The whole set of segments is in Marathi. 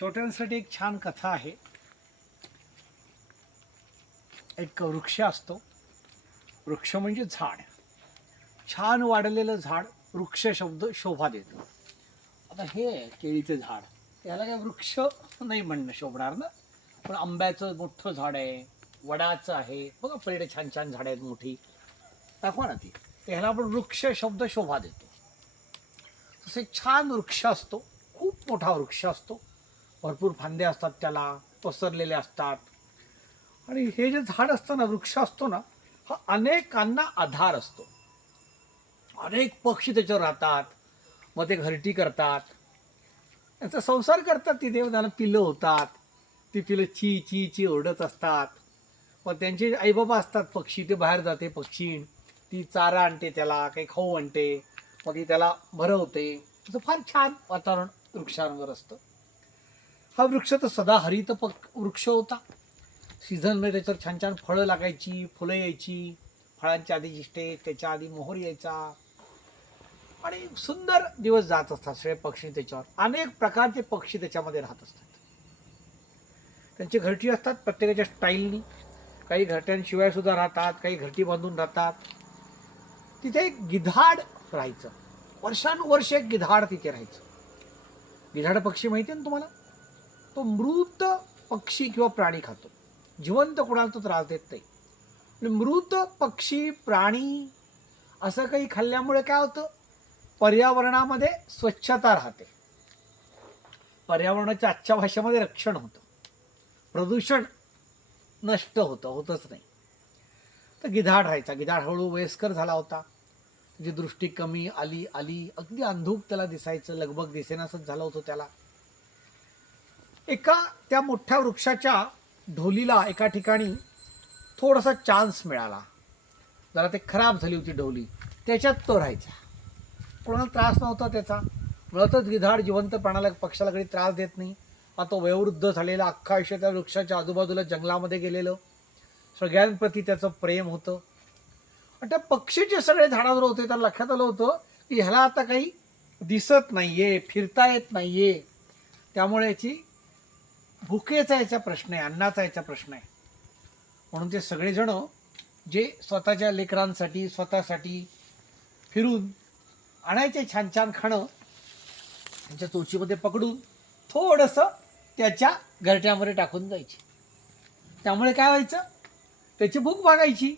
छोट्यांसाठी एक छान कथा आहे. एक वृक्ष असतो. वृक्ष म्हणजे झाड. छान वाढलेलं झाड. वृक्ष शब्द शोभा देतो. आता हे केळीचे झाड, याला काय वृक्ष नाही म्हणणं शोभणार ना. पण आंब्याचं मोठं झाड आहे, वडाचं आहे, बघा पलीकडे छान छान झाडं आहेत मोठी, दाखवा ना ती. त्याला आपण वृक्ष शब्द शोभा देतो. तसं एक छान वृक्ष असतो, खूप मोठा वृक्ष असतो, भरपूर फांदे असतात, त्याला पसरलेले असतात. आणि हे जे झाड असतं ना, वृक्ष असतो ना, हा अनेकांना आधार असतो. अनेक पक्षी त्याच्यावर राहतात, मग ते घरटी करतात, त्यांचा संसार करतात. तिथे त्यांना पिलं होतात, ती पिलं ची ची ची ओरडत असतात. मग त्यांचे आईबाबा असतात पक्षी, ते बाहेर जाते पक्षी, ती चारा आणते, त्याला काही खाऊ आणते, मग ती त्याला भरवते. असं फार छान वातावरण वृक्षांवर असतं. हा वृक्ष तर सदा हरित वृक्ष होता. सीझनमध्ये त्याच्यावर छान छान फळं लागायची, फुलं यायची, फळांच्या आधी स्टेज, त्याच्या आधी मोहर यायचा, आणि सुंदर दिवस जात असतात. सगळे पक्षी त्याच्यावर, अनेक प्रकारचे पक्षी त्याच्यामध्ये राहत असतात. त्यांची घरटी असतात प्रत्येकाच्या स्टाईलनी. काही घरट्यांशिवाय सुद्धा राहतात, काही घरटी बांधून राहतात. तिथे एक गिधाड राहायचं, वर्षानुवर्ष एक गिधाड तिथे राहायचं. गिधाड पक्षी माहिती आहे ना तुम्हाला? तो मृत पक्षी किंवा प्राणी खातो, जिवंत कोणाला तो त्रास देत नाही. मृत पक्षी प्राणी असं काही खाल्ल्यामुळे काय होतं? पर्यावरणामध्ये स्वच्छता राहते, पर्यावरणाच्या आजच्या भाषेमध्ये रक्षण होतं, प्रदूषण नष्ट होतच नाही. तर गिधाड राहायचा. गिधाड हळूहळू वयस्कर झाला होता, त्याची दृष्टी कमी आली, अगदी अंधूक त्याला दिसायचं, लगबग दिसेनासच झालं होतं त्याला. एका त्या मोठ्या वृक्षाच्या ढोलीला एका ठिकाणी थोडासा चान्स मिळाला. जरा ते खराब झाली होती ढोली, त्याच्यात तो राहायचा. कोणाला त्रास नव्हता त्याचा. मुळातच गिधाड जिवंत प्राण्याला, पक्षाला काही त्रास देत नाही. आता तो वयोवृद्ध झालेला, अख्खा आयुष्य त्या वृक्षाच्या आजूबाजूला जंगलामध्ये गेलेलं, सगळ्यांप्रती त्याचं प्रेम होतं. आणि त्या पक्षीचे सगळे झाडावर होते. त्याला लक्षात आलं होतं की ह्याला आता काही दिसत नाहीये, फिरता येत नाहीये, त्यामुळे याची भुकेचा याचा प्रश्न आहे, अन्नाचा याचा प्रश्न आहे. म्हणून ते सगळेजण जे स्वतःच्या लेकरांसाठी, स्वतःसाठी फिरून आणायचे छान छान खाणं, त्यांच्या चोचीमध्ये पकडून थोडंसं त्याच्या घरट्यामध्ये टाकून जायचे. त्यामुळे काय व्हायचं? त्याची भूक भागायची.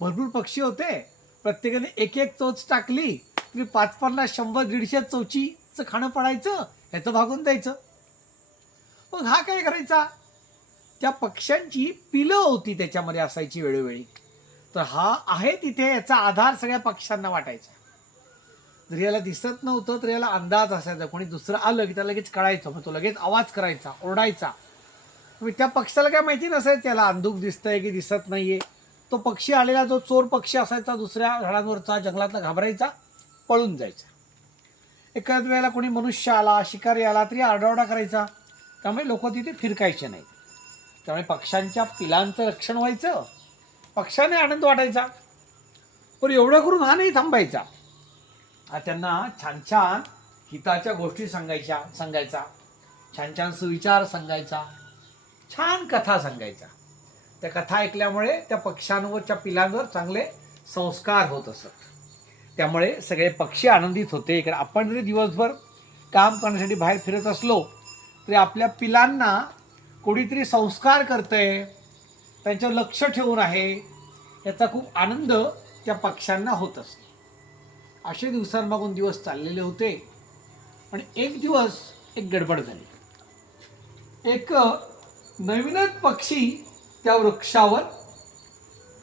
भरपूर पक्षी होते, प्रत्येकाने एक एक चोच टाकली तरी 5-50, 100-150 चोचीचं खाणं पडायचं, ह्याचं भागून द्यायचं. मग हा काय करायचा? त्या पक्ष्यांची पिलं होती त्याच्यामध्ये असायची वेळोवेळी, तर हा आहे तिथे याचा आधार सगळ्या पक्ष्यांना वाटायचा. जर याला दिसत नव्हतं तर याला अंदाज असायचा, कोणी दुसरं आलं की त्याला लगेच कळायचं, मग तो लगेच आवाज करायचा, ओरडायचा. त्या पक्षाला काय माहिती नसायचं त्याला अंधूक दिसतंय की दिसत नाहीये. तो पक्षी आलेला, जो चोर पक्षी असायचा, दुसऱ्या झाडांवरचा, जंगलातला, घाबरायचा, पळून जायचा. एखाद वेळेला कोणी मनुष्य आला, शिकारी आला तरी आरडाओरडा करायचा, त्यामुळे लोक तिथे फिरकायचे नाही. त्यामुळे पक्ष्यांच्या पिलांचं रक्षण व्हायचं, पक्ष्याने आनंद वाटायचा. पण एवढं करून हा नाही थांबायचा. त्यांना छान छान हिताच्या गोष्टी सांगायचा, छान छान सुविचार सांगायचा, छान कथा सांगायचा. त्या कथा ऐकल्यामुळे त्या पक्ष्यांवरच्या पिलांवर चांगले संस्कार होत असत. त्यामुळे सगळे पक्षी आनंदित होते. कारण आपण जरी दिवसभर काम करण्यासाठी बाहेर फिरत असलो तरी आपल्या पिलांना कोणीतरी संस्कार करतंय, त्यांच्यावर लक्ष ठेवून आहे, याचा खूप आनंद त्या पक्ष्यांना होत असतो. असे दिवसांमागून दिवस चाललेले होते. आणि एक दिवस एक गडबड झाली. एक नवीनच पक्षी त्या वृक्षावर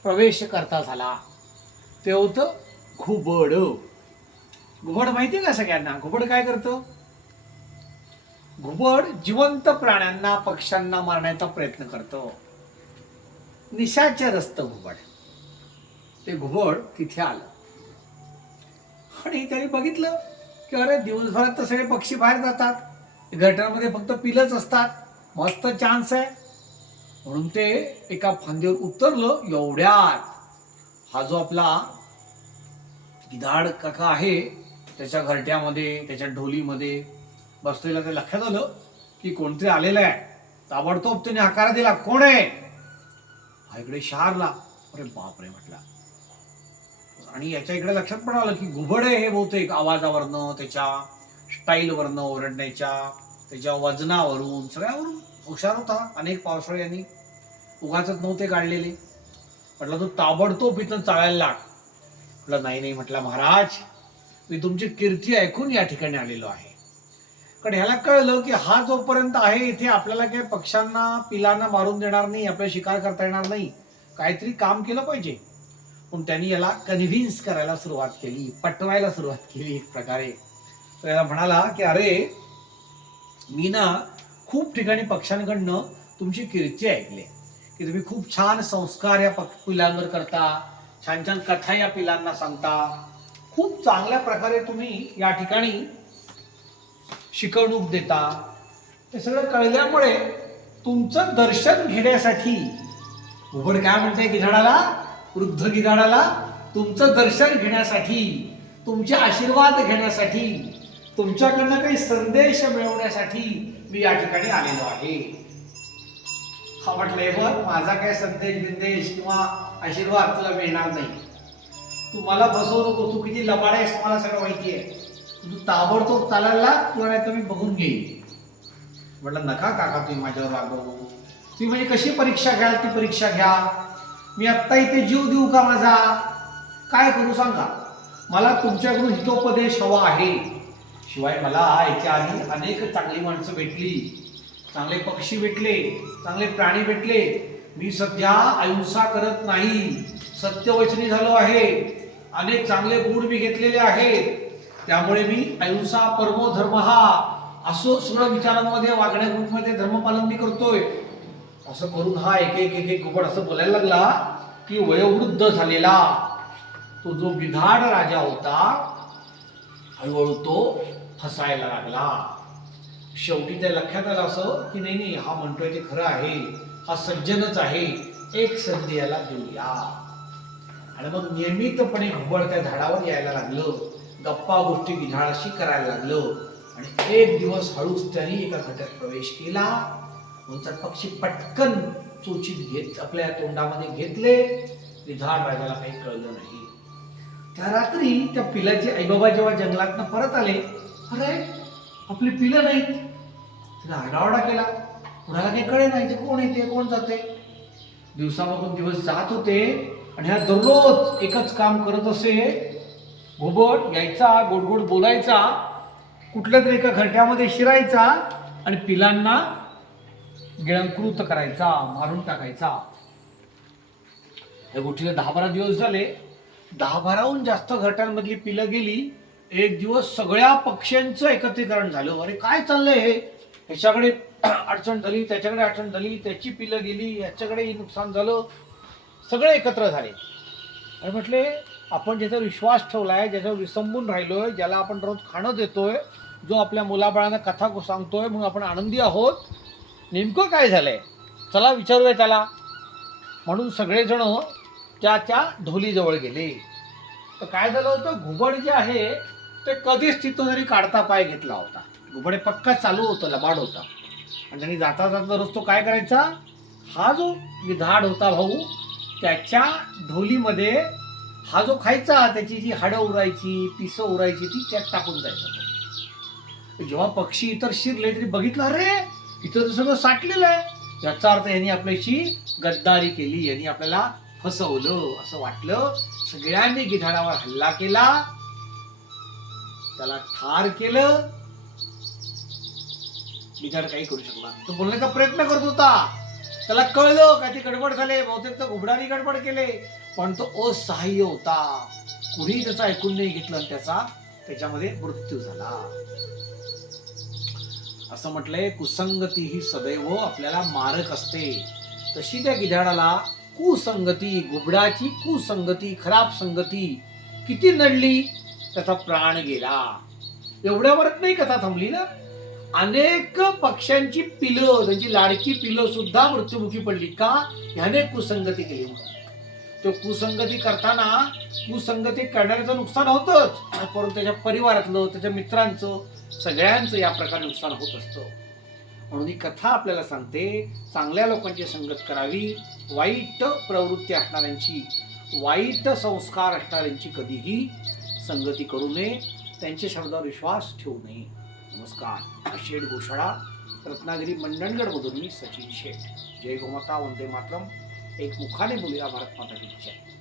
प्रवेश करता झाला. ते होतं घुबड. घुबड माहिती आहे का सगळ्यांना? घुबड काय करतं? घुबड जिवंत प्राण्यांना, पक्ष्यांना मारण्याचा प्रयत्न करतो. निशाचर असतं घुबड. ते घुबड तिथे आलं आणि त्याने बघितलं की अरे, दिवसभरात तर सगळे पक्षी बाहेर जातात, घरट्यांमध्ये फक्त पिलंच असतात, मस्त चान्स आहे. म्हणून ते एका फांदीवर उतरलं. एवढ्यात हा जो आपला गिधाड काका आहे त्याच्या घरट्यामध्ये, त्याच्या ढोलीमध्ये बसलेला, ते लक्षात आलं की कोणतरी आलेलं आहे. ताबडतोब त्याने आकार दिला, कोण आहे? हा इकडे शहारला. अरे बापरे म्हटला. आणि याच्या इकडे लक्षात पण आलं की घुबड आहे हे बहुतेक, आवाजावरनं, त्याच्या स्टाईलवरनं ओरडण्याच्या, त्याच्या वजनावरून, सगळ्यावरून हुशार होता. अनेक पावसाळे यांनी उगाचच नव्हते काढलेले. म्हटलं तू ताबडतोब इथं चालायला लाग. म्हटलं नाही नाही म्हटलं महाराज, मी तुमची कीर्ती ऐकून या ठिकाणी आलेलो आहे. कारण ह्याला कळलं की हा जोपर्यंत आहे इथे आपल्याला काही पक्ष्यांना पिलांना मारून देणार नाही, आपल्याला शिकार करता येणार नाही, काहीतरी काम केलं पाहिजे. पण त्यांनी याला कन्व्हिन्स करायला सुरुवात केली, पटवायला सुरुवात केली एक प्रकारे. तर याला म्हणाला की अरे मी ना खूप ठिकाणी पक्ष्यांकडनं तुमची कीर्ती ऐकली की तुम्ही खूप छान संस्कार या पिलांवर करता, छान छान कथा या पिलांना सांगता, खूप चांगल्या प्रकारे तुम्ही या ठिकाणी शिकवणूक देता. ते सगळं कळल्यामुळे तुमचं दर्शन घेण्यासाठी, घुबड काय म्हणते गिधाडाला, वृद्ध गिधाडाला, तुमचं दर्शन घेण्यासाठी, तुमचे आशीर्वाद घेण्यासाठी, तुमच्याकडनं काही संदेश मिळवण्यासाठी मी या ठिकाणी आलेलो आहे. हा म्हटलंय बघ, माझा काय संदेश बिंदेश किंवा आशीर्वाद तुला मिळणार नाही. तू मला फसवू नको, तू किती लबाड आहेस मला सगळं माहिती आहे. तू ताबडतोब चालायला, तुला नाही तर मी बघून घेईन. म्हटलं नका काका तुम्ही माझ्यावर रागवू. तुम्ही म्हणजे कशी परीक्षा घ्याल ती परीक्षा घ्या. मी आत्ता इथे जीव देऊ का माझा? काय करू सांगा. मला तुमच्याकडून हितोपदेश हवा आहे. शिवाय मला याच्या आधी अनेक चांगली माणसं भेटली, चांगले पक्षी भेटले, चांगले प्राणी भेटले. मी सध्या अहिंसा करत नाही, सत्यवचनी झालो आहे. अनेक चांगले गुण मी घेतलेले आहेत. त्यामुळे मी अहिंसा परमो धर्म असं सगळं विचारांमध्ये, वागण्या ग्रुपमध्ये धर्मपालन मी करतोय. असं करून हा एक एक एक एक घुबड असं बोलायला लागला की वयोवृद्ध झालेला तो जो गिधाड राजा होता, हळूहळू तो फसायला लागला. शेवटी त्या लक्षात आलं असं की नाही नाही, हा म्हणतोय ते खरं आहे, हा सज्जनच आहे, एक संधी याला देऊया. आणि मग नियमितपणे घुबड त्या झाडावर यायला लागलं, गप्पा गोष्टी गिधाडाशी करायला लागलं. आणि एक दिवस हळूच त्यांनी एका खड्ड्यात प्रवेश केला. नंतर पक्षी पटकन चोचीत घेत आपल्या तोंडामध्ये घेतले. गिधाड राजाला काही कळलं नाही. त्या रात्री त्या पिलाचे आईबाबा जेव्हा जंगलातनं परत आले, अरे आपली पिलं नाहीत. तिला आरडाओरडा केला, कुणाला काही कळे नाही ते कोण येते कोण जाते. दिवसामागून दिवस जात होते आणि हा दररोज एकच काम करत असे. घुबड यायचा, गोड गोड बोलायचा, कुठल्या तरी एका घरट्यामध्ये शिरायचा आणि पिलांना गिळंकृत करायचा, मारून टाकायचा. या गोष्टीला 10-12 दिवस झाले. 10-12हून जास्त घरट्यांमधली पिलं गेली. एक दिवस सगळ्या पक्ष्यांचं एकत्रीकरण झालं. अरे काय चाललंय हे, ह्याच्याकडे अडचण झाली, त्याच्याकडे अडचण झाली, त्याची पिलं गेली, याच्याकडे नुकसान झालं, सगळे एकत्र झाले. आणि म्हटले आपण ज्याचा विश्वास ठेवलाय, ज्याच्यावर विसंबून राहिलोय, ज्याला आपण रोज खाणं देतोय, जो आपल्या मुलाबाळांना कथा सांगतोय, म्हणून आपण आनंदी आहोत, नेमकं काय झालंय, चला विचारूया त्याला. म्हणून सगळेजण त्याच्या ढोलीजवळ गेले. तर काय झालं होतं, घुबड जे आहे ते कधीच तिथं जरी काढता पाय घेतला होता. घुबड पक्का चालू होतं, लबाड होता. आणि त्यांनी जाता जाता रोज तो काय करायचा, हा जो गिधाड होता भाऊ, त्याच्या ढोलीमध्ये हा जो खायचा, त्याची जी हाडं उरायची, पिसं उरायची, ती त्यात टाकून जायचं. जेव्हा पक्षी इतर शिरले तरी बघितलं, अरे इथं तर सगळं साठलेलं आहे. याचा अर्थ यांनी आपल्याशी गद्दारी केली, यांनी आपल्याला फसवलं असं वाटलं. सगळ्यांनी गिधाडावर हल्ला केला, त्याला ठार केलं. गिधाड काही करू शकला नाही. तो बोलण्याचा प्रयत्न करत होता. त्याला कळलं काय ते गडबड झाले, बहुतेक तर घुबडाने गडबड केले, पण तो असहाय्य होता. कुणी त्याचं ऐकून नाही घेतलं आणि त्याच्यामध्ये मृत्यू झाला. असं म्हटलंय, कुसंगती ही सदैव आपल्याला मारक असते. तशी त्या गिधाडाला कुसंगती, घुबडाची कुसंगती, खराब संगती किती नडली, त्याचा प्राण गेला. एवढ्यावरच नाही कथा थांबली ना. अनेक पक्ष्यांची पिलं, त्यांची लाडकी पिलं सुद्धा मृत्युमुखी पडली. का? ह्याने कुसंगती केली म्हणून. तो कुसंगती करताना, कुसंगती करणाऱ्याचं नुकसान होतच, परंतु त्याच्या परिवारातलं, त्याच्या मित्रांचं, सगळ्यांचं या प्रकारे नुकसान होत असतं. म्हणून ही कथा आपल्याला सांगते, चांगल्या लोकांची संगत करावी, वाईट प्रवृत्ती असणाऱ्यांची, वाईट संस्कार असणाऱ्यांची कधीही संगती करू नये, त्यांच्या शब्दावर विश्वास ठेवू नये. नमस्कार. शेठ घोषळा, रत्नागिरी मंडणगडमधून मी सचिन शेठ. जय गोमाता, वंदे मातरम. एक मुखाने बोलूया, भारत माता की जय.